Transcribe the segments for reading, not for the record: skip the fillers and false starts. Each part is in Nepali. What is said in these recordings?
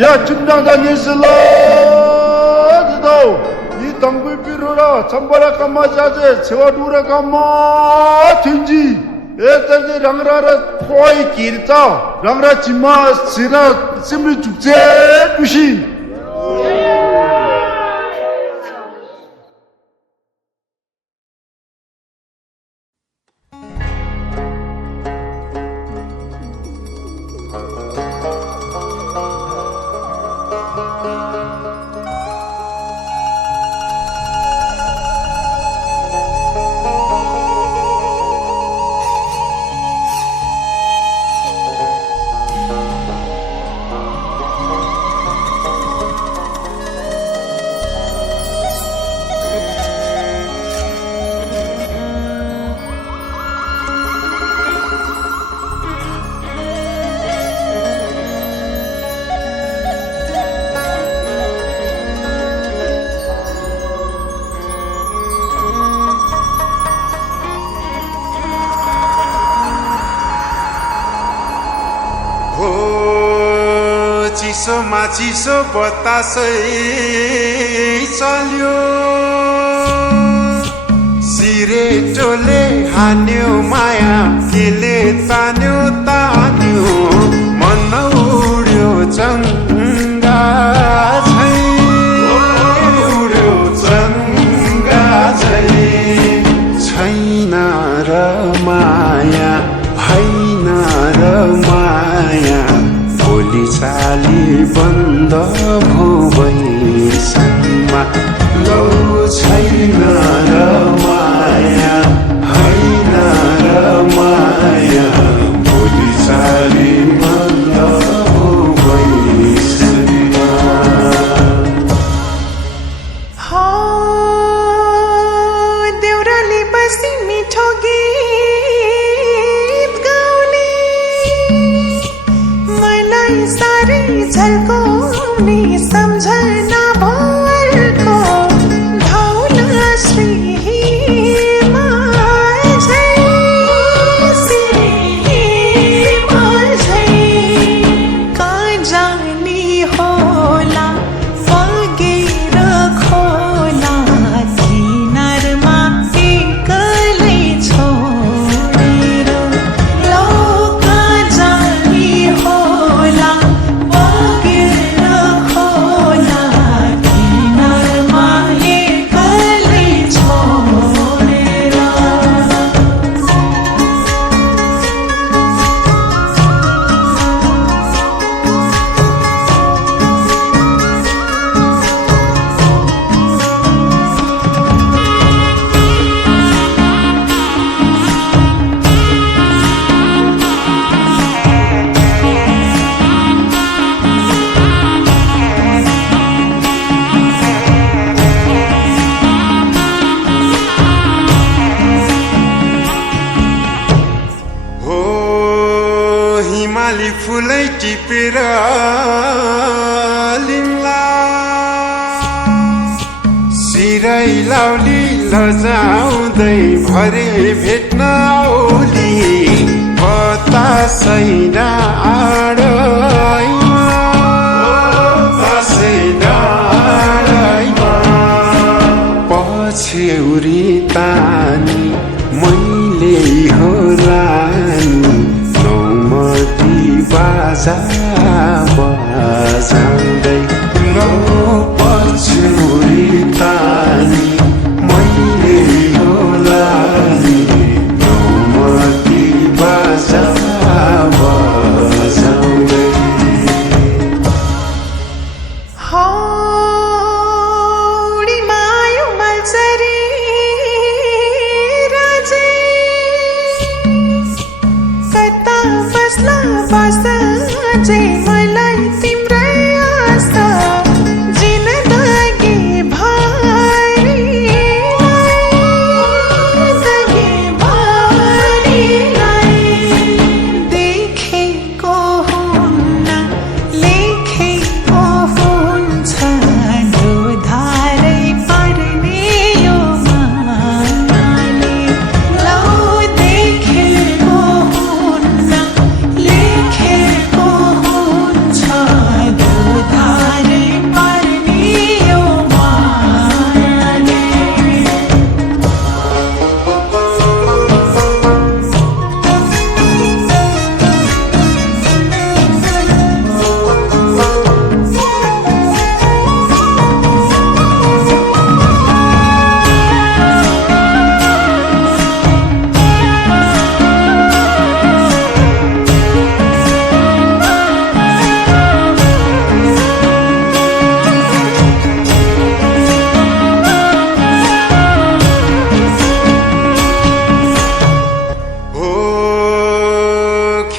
야, 중장장이슬라, 도 이 당부 비로라, 참바라 까마자제, 세와 누라 까마, 튕지. 에따제 랑라라 포이 길자, 랑라 지마, 시라, 심리 죽제, 부시. चिसो बतासै चल्यो सिरेटोले हान्यो माया केले तान्यो मन उड्यो चङ्गा झै छैन र माया होइन र माया बोली चाली बन्द भो बैसनमा लौ छैन र माया होइन र माया बोली चाली बन्द भो बैसनमा हो देउराली बसी मिठो गीत गाउने मलाई साह्रै झल्काउने सम्झना भरको धौला श्रीमा झै कहाँ जाने होला फगेर खोला किनारमा एक्लै छोडेर लौ कहाँ जाने होला फगेर खोला किनारमा एक्लै छोडेर हो हिमाली फुलै टिपेर लिम्ला सिरै लाउली लजाउँदै भरे भेट्न औली बतासैन आडैमा पछ्यौरी तानी मैले हो रानी नौमती बाजा बजाउँदै लौ पछ्यौरी तानी मैले हो रानी नौमती बाजा बजाउँदै हौडी मायो मल्सरी राजे कता बस्ला बसाजे मलाई तिम्रै आशा जिन्दगी भरिलाई देखेको हुन्न लेखेको हुन्छ धारै पर्ने यो मायाले लौ देखेको हुन्न लेखेको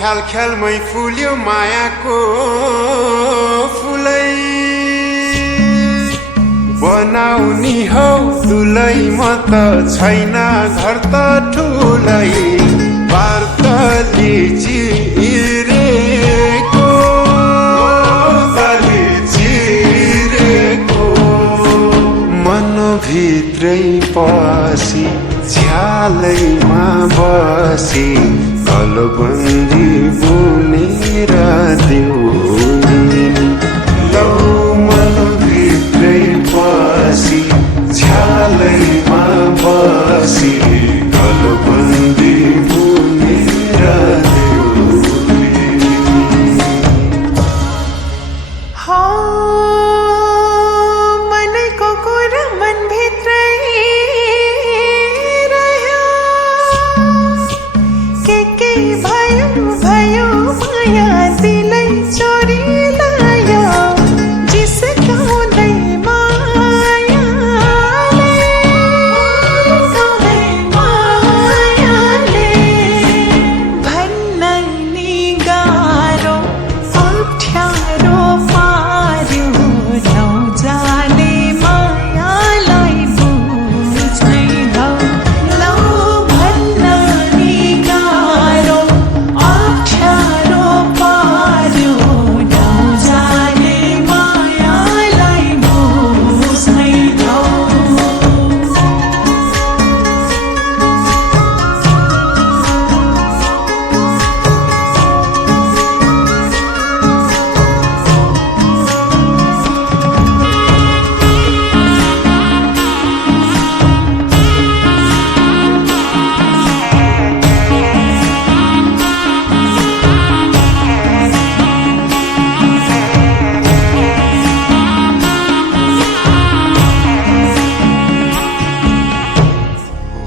ख्याल ख्यालमै फुल्यो मायाको फुलै बनाउनी हौ दुलै म त छैन घर त ठुलै पार्तली चिरेको मनभित्रै पसी झ्यालैमा बसी गलबन्दी बुनेर दिउनी लौ मनभित्रै पसी झ्यालैमा बसी गलबन्दी बुनेर दिउनी हो मनको कुरा मनभित्रै रह्यो के भयो भयो माया दिलै चोरी लायो जिस्काउँदै मायाले भन्न नि गाह्रो अप्ठ्यारो पार्यो नौजाले मायालाई बुझ्नै हौ लौ भन्न नि गाह्रो अप्ठ्यारो पार्यो नौजाले मायालाई बुझ्नै हौ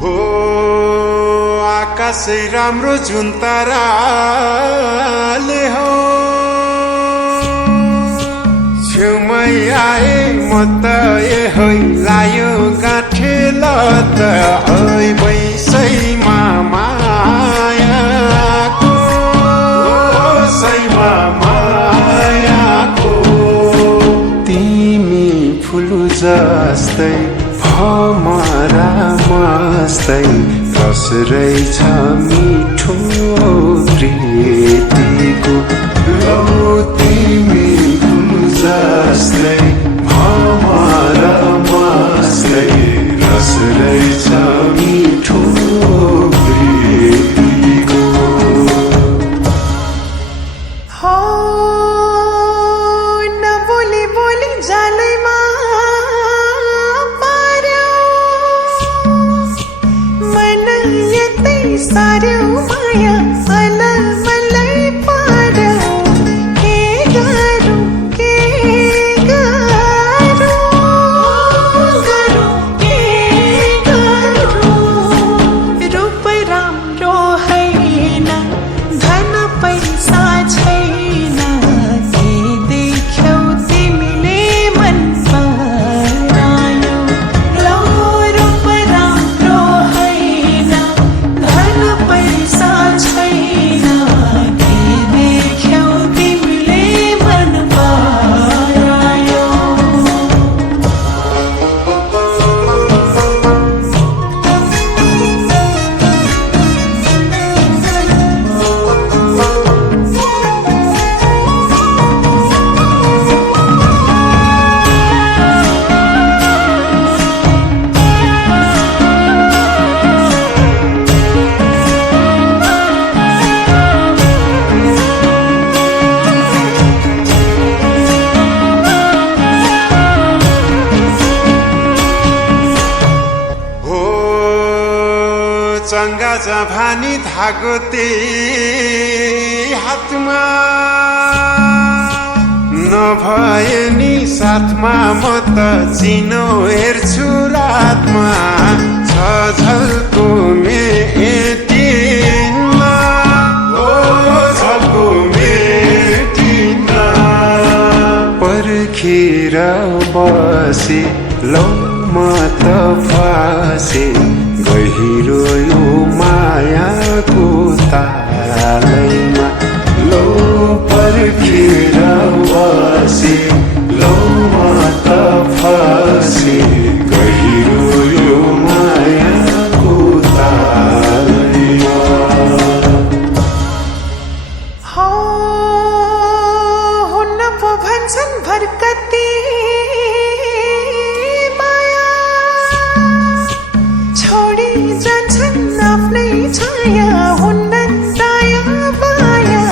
हो आकाशै राम्रो जुन ताराले हो छेउमै आए म त है लायो गाँठेल त ऐ वैसैमा मायाको सैमा मायाको तिमी फुल जस्तै भमरा मस्तै रस रहेछ मिठो प्रीतिको लौ तिमी फुल जस्तै भमरा मस्तै रस रहेछ मिठो प्रीतिको हो नबोली बोली जालैमा पार्यो मन यतै सार्यो माया अलमलै पार्यो के गरौँ के गरौँ रूप राम्रो हैन धन पैसा छैन के देख्यौ तिमीले मन परायो लौ रूप राम्रो हैन धन पैसा छैन के देख्यौ तिमीले मन परायो हो चङ्गा जभानी धागो त्यही हातमा नभए नि साथमा म त चिनो हेर्छु रातमा छ झल्को मेटिनमा ओ झल्को मेटिनमा पर्खेर बसे लौ म त फासे गहिरो यो मायाको तालैमा पर्खेर बसे लौमा त फसे गहिरो यो मायाको तारिया हो हुन्न पो भन्छन् भर्कती माया छोडी जान्छन् आफ्नै छाया हुन्न दया माया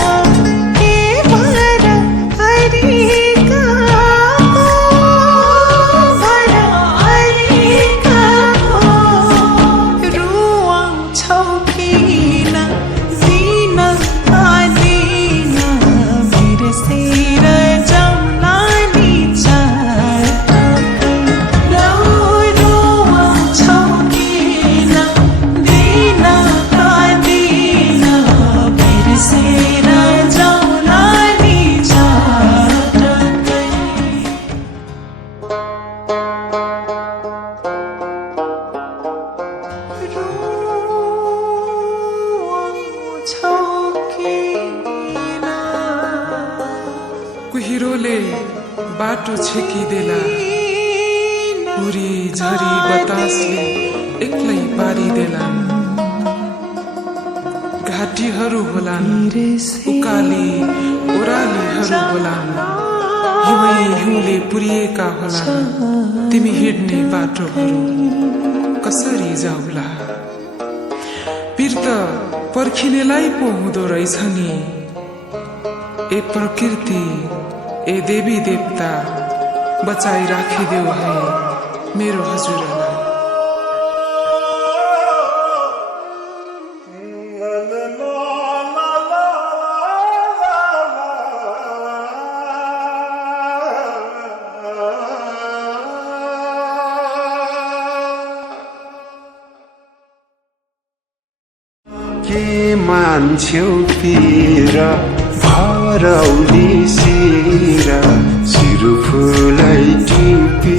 के भएर हरिका भएर हरिका रुवाउँछौ किन दिन आदिन बिर्सेर जाउँला नि चाटकै रुवाउँछौ किन दिन आदिन बिर्सेर जाउँला नि चाटकै रुवाउँछौ किन कुहिरोले बाटो छेकिदेला हुरी झरी बतासले एक्लै पारिदेलान् घाटीहरू होलान् उकाली ओरालीहरू होलान् हिउँै हिउँले पुरिएका होलान् तिमी हिँड्ने बाटोहरू कसरी जाउला पिर त पर्खिनेलाई पो हुँदो रहेछ नि ए प्रकृति ए देवी देवता बचाई राखिदेऊ है मेरो हजुरलाई के मान्छौ पिर भरौली सिर सिरु फुलै टिपी